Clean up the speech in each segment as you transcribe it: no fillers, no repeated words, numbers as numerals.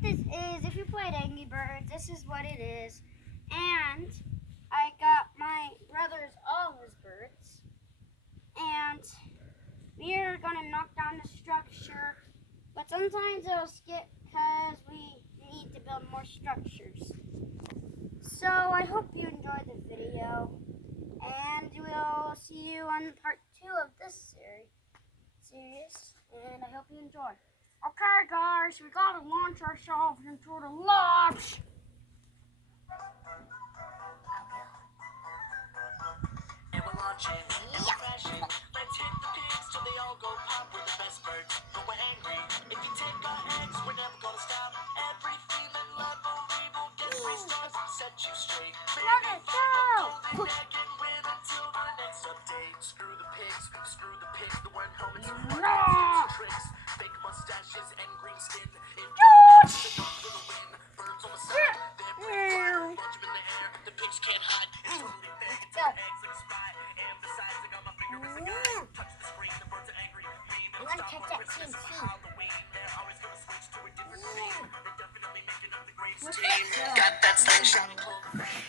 This is, if you played Angry Birds, this is what it is. And I got my brother's all his birds. And we are going to knock down the structure. But sometimes it'll skip because we need to build more structures. So I hope you enjoyed the video. And we'll see you on part 2 of this series. And I hope you enjoy. Okay, guys, we gotta launch ourselves into the launch. And we're launching, and we're crashing. Let's hit the pigs till they all go pop. We're the best birds, but we're angry. If you take our eggs, we're never gonna stop. Every feeling library will get free stars and set you straight. Maybe find a golden egg and win until the next update. Screw the pigs, the word home and some tricks. Fake mustaches and green skin. For the win. Birds on the side, they're pretty fire. Bunch them in the air, the pigs can't hide. It's totally fair. It's an eggs like a spy. And besides, I got my finger as a guy. Touch the screen, the birds are angry. Me, they'll stop on Christmas or Halloween. They're always gonna switch to a different theme. They're definitely making up the Graves team. Got that slingshot and pull the ring.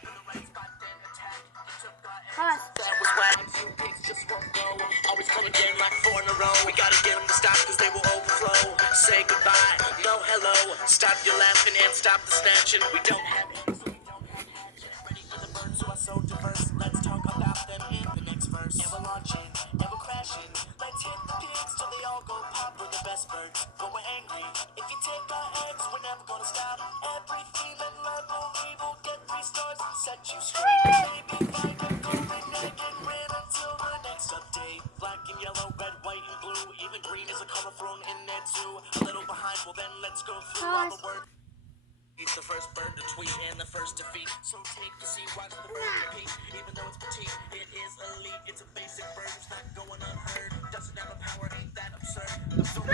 For the right spot, then attack. He took our eggs. That was whack. You pigs just won't go. Always come again like 4 in a row. We gotta get them to stop cause they will overflow. Say goodbye, no hello. Stop your laughing and stop the snatching. We don't have eggs, so we don't have hatch. Ready for the birds who are so diverse. Let's talk about them in the next verse. And we're launching, and we're crashing. Let's hit the pigs till they all go pop. We're the best birds, but we're angry. If you take our eggs, we're never gonna stop. Every feeling level we will get 3 stars and set you straight. Maybe find a golden egg and win until the next update. Black and yellow, red, white and blue. Even green is a color thrown in there too. A little behind, well then let's go through all the words. He's the first bird to tweet and the first to feed. So take a seat, watch the bird compete. Even though it's petite, it is elite. It's a basic bird, it's not going unheard. Doesn't have a power, ain't that absurd? The film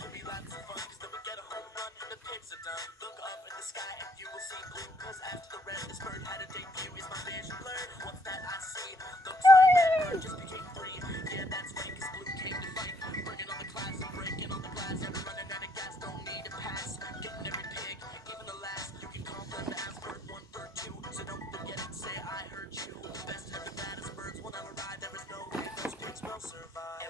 could be lots of fun, cause then we get a home run and the pigs are done. Look up in the sky and you will see blue. Cause after the red, this bird had a debut. Is my vision blurred? What's that I see? Looks like that bird just became free. Yeah, that's right, cause blue came to fight. Bringing on the class and breaking on the glass. And running out of gas, don't need a pass. Getting every pig, even the last. You can call them as bird 1, bird 2. So don't forget it, say I heard you. The best and the baddest birds will never ride. There is no way those pigs will survive.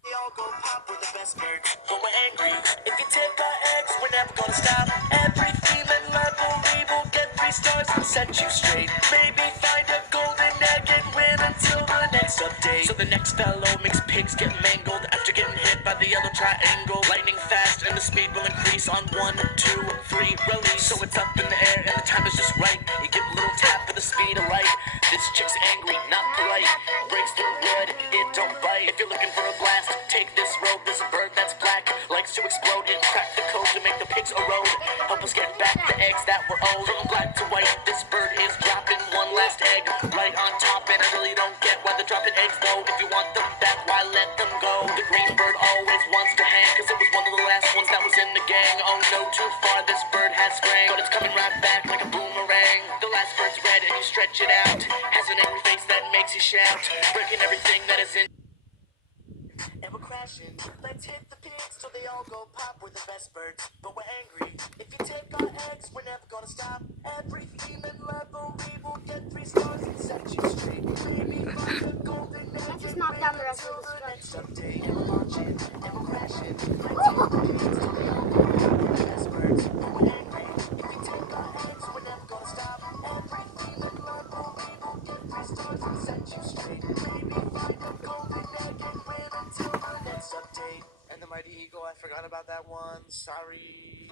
They all go pop, we're the best birds, but we're angry. If you take our eggs, we're never gonna stop. Every feeling level we will get 3 stars and set you straight. Maybe find a golden egg and win until the next update. So the next fellow makes pigs get mangled after getting hit by the yellow triangle. Lightning fast and the speed will increase on 1, 2, 3, release. So it's up in the air and the time is just right. You give a little tap for the speed of light. This chick's angry, not polite. Breaks through wood, it don't bite. If you're looking for a blast, take this road. There's a bird that's black, likes to explode and crack the code to make the pigs erode. Help us get back the eggs that were owed. From black to white, this bird is dropping one last egg right on top. And I really don't get why they're dropping eggs though. If you want them back, why let them go? The green bird always wants to hang, cause it was one of the last ones that was in the gang. Oh no, too far, this bird has sprang, but it's coming right back like a boomerang. The last bird's red and you stretch it out. Has an angry face that makes you shout, breaking everything that is in. And we're crashing. Let's hit the pigs till they all go pop. We're the best birds, but we're angry. If you take our eggs, we're never gonna stop. Every feeling level we will get 3 stars and set you straight. Maybe find a golden egg. Let's just knock down the rest of the Next update. And we're launching, and we're crashing. Let's hit the pigs till they all go pop. We're the best birds, but we're angry. If you take our eggs, we're never gonna stop. Every feeling level we will get 3 stars and set you straight. Maybe find a golden egg and win until the next update. And the mighty eagle, I forgot about that one. Sorry.